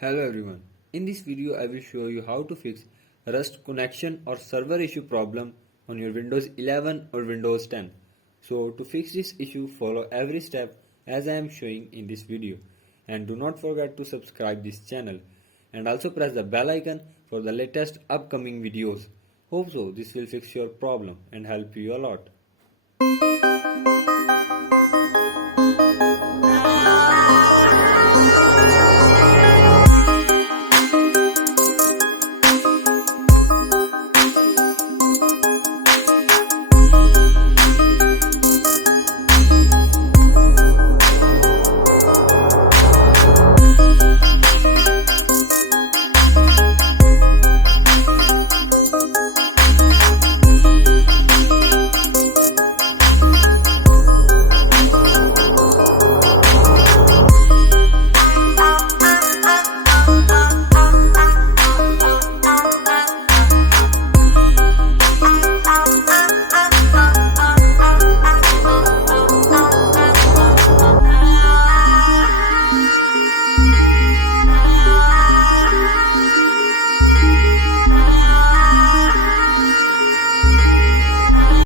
Hello everyone. In this video I will show you how to fix Rust connection or server issue problem on your Windows 11 or Windows 10. So to fix this issue, follow every step as I am showing in this video, and do not forget to subscribe this channel and also press the bell icon for the latest upcoming videos. Hope so this will fix your problem and help you a lot.